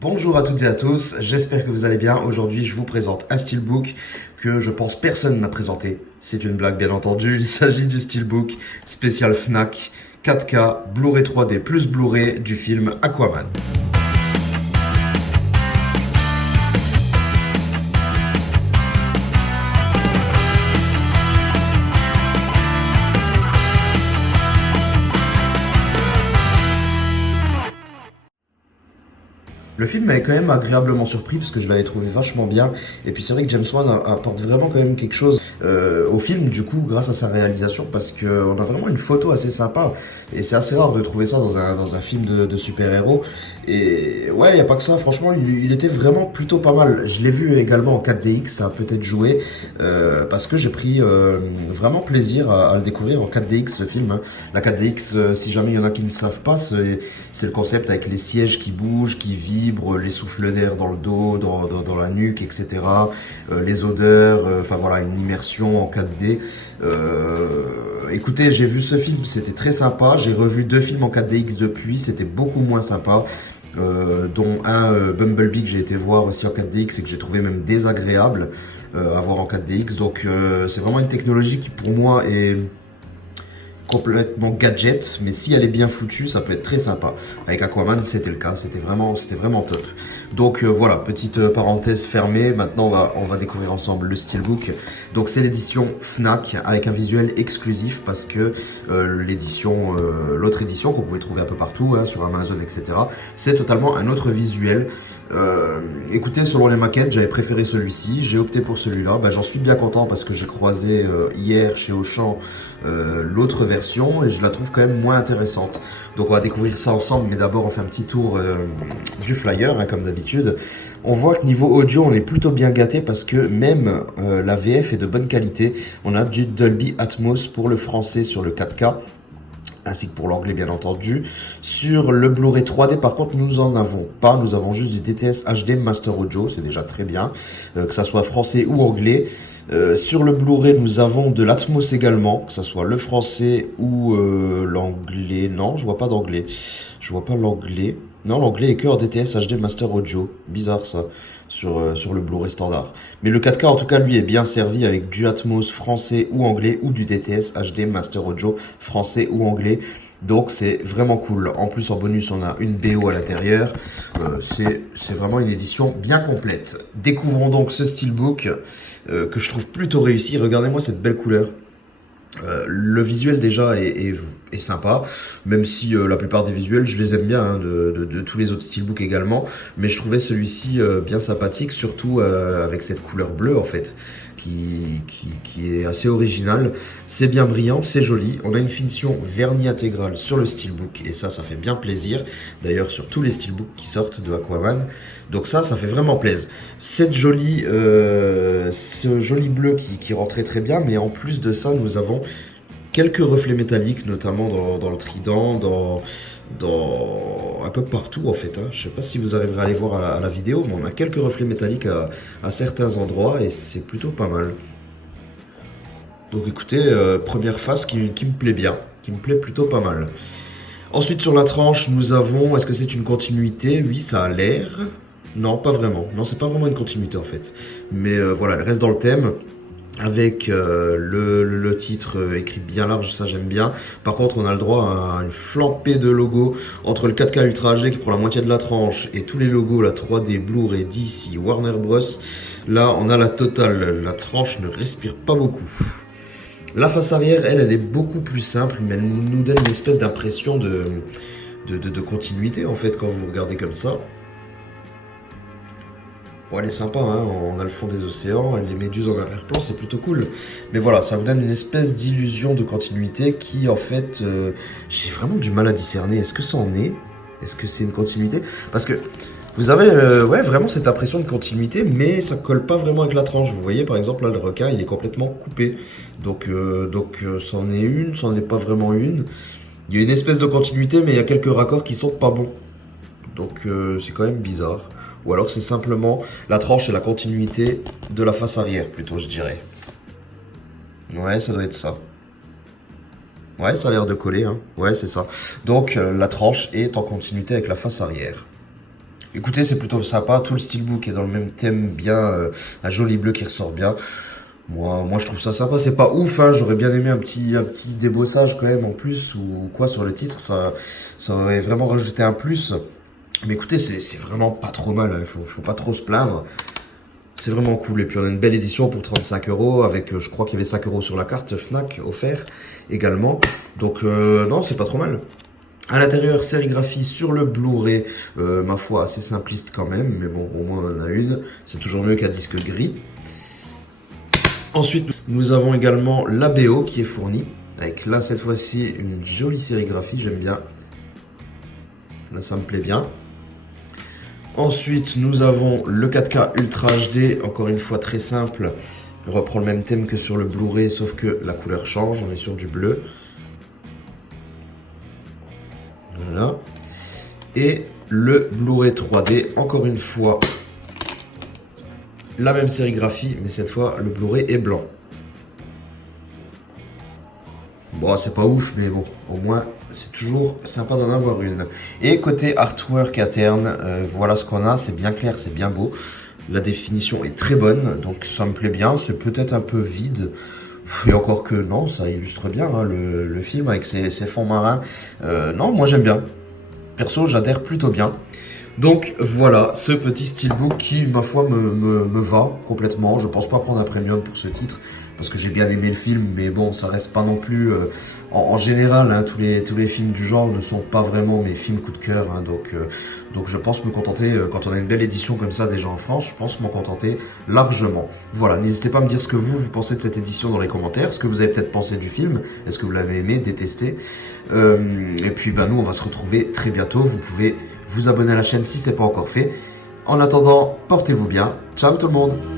Bonjour à toutes et à tous, j'espère que vous allez bien. Aujourd'hui, je vous présente un steelbook que je pense personne n'a présenté. C'est une blague bien entendu, il s'agit du steelbook spécial Fnac 4K Blu-ray 3D plus Blu-ray du film Aquaman. Le film m'avait quand même agréablement surpris parce que je l'avais trouvé vachement bien. Et puis c'est vrai que James Wan apporte vraiment quand même quelque chose au film, du coup, grâce à sa réalisation, parce qu'on a vraiment une photo assez sympa. Et c'est assez rare de trouver ça dans un film de super-héros. Et ouais, il n'y a pas que ça, franchement, il était vraiment plutôt pas mal. Je l'ai vu également en 4DX, ça a peut-être joué, parce que j'ai pris vraiment plaisir à le découvrir en 4DX, ce film. Hein. La 4DX, si jamais il y en a qui ne savent pas, c'est le concept avec les sièges qui bougent, qui vibrent, les souffles d'air dans le dos, dans la nuque, etc. Les odeurs, enfin voilà, une immersion en 4D. Écoutez, j'ai vu ce film, c'était très sympa. J'ai revu 2 films en 4DX depuis, c'était beaucoup moins sympa. Dont un Bumblebee que j'ai été voir aussi en 4DX et que j'ai trouvé même désagréable à voir en 4DX. Donc c'est vraiment une technologie qui pour moi est complètement gadget, mais si elle est bien foutue, ça peut être très sympa. Avec Aquaman, c'était le cas, c'était vraiment top. Donc voilà, petite parenthèse fermée. Maintenant, on va découvrir ensemble le steelbook. Donc c'est l'édition Fnac avec un visuel exclusif parce que l'autre édition qu'on pouvait trouver un peu partout, hein, sur Amazon, etc. C'est totalement un autre visuel. Écoutez, selon les maquettes, j'avais préféré celui-ci, j'ai opté pour celui-là. J'en suis bien content parce que j'ai croisé hier chez Auchan l'autre version et je la trouve quand même moins intéressante. Donc on va découvrir ça ensemble, mais d'abord on fait un petit tour du flyer, hein, comme d'habitude. On voit que niveau audio, on est plutôt bien gâté parce que même la VF est de bonne qualité. On a du Dolby Atmos pour le français sur le 4K. Ainsi que pour l'anglais bien entendu. Sur le Blu-ray 3D par contre nous en avons pas, nous avons juste du DTS HD Master Audio, c'est déjà très bien, que ça soit français ou anglais. Sur le Blu-ray nous avons de l'Atmos également, que ça soit le français ou l'anglais. Non, je vois pas d'anglais, je vois pas l'anglais. Non, l'anglais est que en DTS HD Master Audio, bizarre ça, sur le Blu-ray standard. Mais le 4K en tout cas lui est bien servi avec du Atmos français ou anglais ou du DTS HD Master Audio français ou anglais. Donc c'est vraiment cool. En plus en bonus on a une BO à l'intérieur. C'est vraiment une édition bien complète. Découvrons donc ce steelbook que je trouve plutôt réussi. Regardez-moi cette belle couleur. Le visuel déjà est sympa, même si la plupart des visuels je les aime bien, hein, de tous les autres steelbooks également, mais je trouvais celui-ci bien sympathique, surtout avec cette couleur bleue en fait, qui est assez originale. C'est bien brillant, c'est joli, on a une finition vernis intégrale sur le steelbook et ça fait bien plaisir, d'ailleurs sur tous les steelbooks qui sortent de Aquaman, donc ça fait vraiment plaisir. Ce joli bleu qui rend très bien, mais en plus de ça nous avons quelques reflets métalliques, notamment dans le trident, dans un peu partout en fait. Hein. Je sais pas si vous arriverez à les voir à la vidéo, mais on a quelques reflets métalliques à certains endroits et c'est plutôt pas mal. Donc écoutez, première face qui me plaît bien, qui me plaît plutôt pas mal. Ensuite sur la tranche, nous avons, est-ce que c'est une continuité? Oui, ça a l'air. Non, pas vraiment. Non, c'est pas vraiment une continuité en fait. Mais voilà, elle reste dans le thème. Avec le titre écrit bien large, ça j'aime bien. Par contre on a le droit à une flambée de logos entre le 4K Ultra HD qui prend la moitié de la tranche et tous les logos, la 3D, Blu-ray, DC, Warner Bros. Là on a la totale, la tranche ne respire pas beaucoup. La face arrière, elle est beaucoup plus simple, mais elle nous donne une espèce d'impression de continuité en fait quand vous regardez comme ça. Bon, elle est sympa, hein, on a le fond des océans, les méduses en arrière-plan, c'est plutôt cool. Mais voilà, ça vous donne une espèce d'illusion de continuité qui, en fait, j'ai vraiment du mal à discerner. Est-ce que ça en est? Est-ce que c'est une continuité? Parce que vous avez ouais, vraiment cette impression de continuité, mais ça colle pas vraiment avec la tranche. Vous voyez, par exemple, là, le requin, il est complètement coupé. Donc c'en est une, c'en est pas vraiment une. Il y a une espèce de continuité, mais il y a quelques raccords qui sont pas bons. Donc c'est quand même bizarre. Ou alors c'est simplement la tranche et la continuité de la face arrière, plutôt, je dirais. Ouais, ça doit être ça. Ouais, ça a l'air de coller, hein. Ouais, c'est ça. Donc la tranche est en continuité avec la face arrière. Écoutez, c'est plutôt sympa, tout le steelbook est dans le même thème, bien, un joli bleu qui ressort bien. Moi, je trouve ça sympa. C'est pas ouf, hein. J'aurais bien aimé un petit débossage quand même en plus ou quoi sur le titre. Ça aurait vraiment rajouté un plus. Mais écoutez, c'est vraiment pas trop mal. Hein. Faut pas trop se plaindre. C'est vraiment cool. Et puis on a une belle édition pour 35 euros avec, je crois qu'il y avait 5 euros sur la carte Fnac offert également. Donc non, c'est pas trop mal. À l'intérieur, sérigraphie sur le Blu-ray, ma foi, assez simpliste quand même, mais bon, au moins on en a une. C'est toujours mieux qu'un disque gris. Ensuite, nous avons également la BO qui est fournie, avec là, cette fois-ci, une jolie sérigraphie, j'aime bien. Là, ça me plaît bien. Ensuite, nous avons le 4K Ultra HD, encore une fois très simple. Il reprend le même thème que sur le Blu-ray, sauf que la couleur change, on est sur du bleu. Voilà. Et le Blu-ray 3D, encore une fois, la même sérigraphie, mais cette fois, le Blu-ray est blanc. Bon, c'est pas ouf, mais bon, au moins, c'est toujours sympa d'en avoir une. Et côté artwork interne, voilà ce qu'on a. C'est bien clair, c'est bien beau. La définition est très bonne, donc ça me plaît bien. C'est peut-être un peu vide. Et encore que non, ça illustre bien hein, le film avec ses fonds marins. Non, moi j'aime bien. Perso, j'adhère plutôt bien. Donc voilà, ce petit steelbook qui, ma foi, me va complètement. Je pense pas prendre un premium pour ce titre, parce que j'ai bien aimé le film, mais bon, ça reste pas non plus... en général, hein, tous les films du genre ne sont pas vraiment mes films coup de cœur, hein, donc je pense me contenter, quand on a une belle édition comme ça déjà en France, je pense m'en contenter largement. Voilà, n'hésitez pas à me dire ce que vous pensez de cette édition dans les commentaires, ce que vous avez peut-être pensé du film, est-ce que vous l'avez aimé, détesté, et puis bah, nous on va se retrouver très bientôt, vous pouvez vous abonner à la chaîne si ce n'est pas encore fait. En attendant, portez-vous bien, ciao tout le monde.